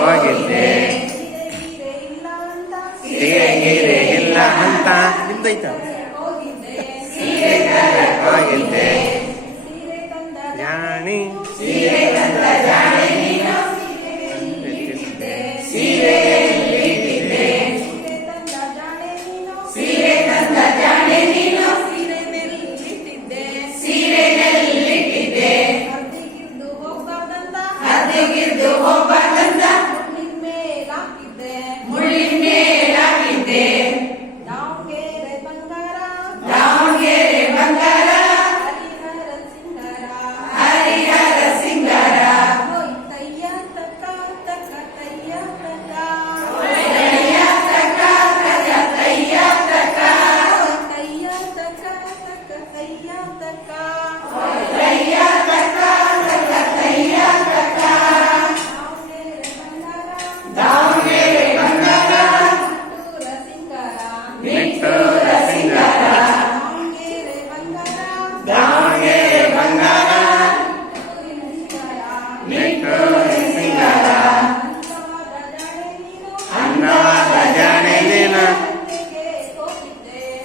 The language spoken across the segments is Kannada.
ಹೋಗಿದ್ದೆ ಸೀರೆ ಗೀರೆ ಇಲ್ಲ ಅಂತ ನಿಮ್ದೈತ ಹೋಗಿದ್ದೆ ಜಾಣಿ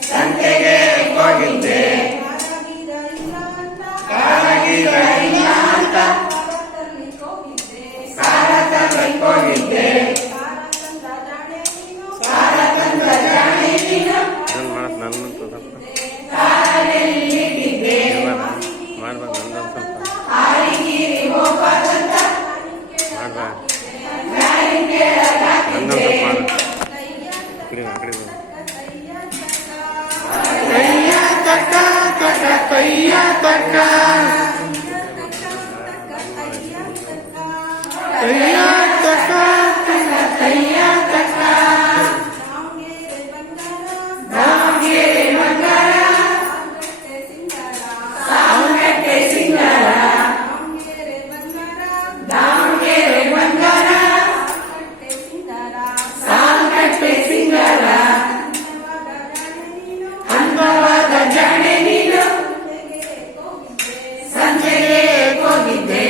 ಸಂತೆಗೆ ಹೋಗಿದ್ದೆ ಕಾರಾಗಿರ ಇಲ್ಲ ಅಂತ ಸಾರ ತರಕ್ ಹೋಗಿದ್ದೆ ಸಾರ ತಂದ ಜಾಣೆ ನೀನು ಮಾಡ್ಬೇಕು ನಂದೊಂದು ಸ್ವಲ್ಪ ಹಾರಿಗಿರಿ ಹೋಗ್ಬಾರ್ದಂತ ಮಾಡ್ಬೇಕು ನಂದೊಂದು ಸ್ವಲ್ಪ ಕೈಯ ತಕ್ಕ ಕೈಯ ತಕ್ಕ ಕೈಯ ತಕ್ಕ ದಾವಣಗೆರೆ ಬಂಗಾರ ಸಾವಗಟ್ಟೆ ಸಿಂಗಾರ ದಾವಣಗೆರೆ ಬಂಗಾರ ಸಾವಗಟ್ಟೆ ಸಿಂಗಾರ ಅಂದವಾದ ಜಾಣೆ ನೀನು ಸಂಜೆಗೆ ಹೋಗಿದ್ದೆ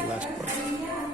Last part.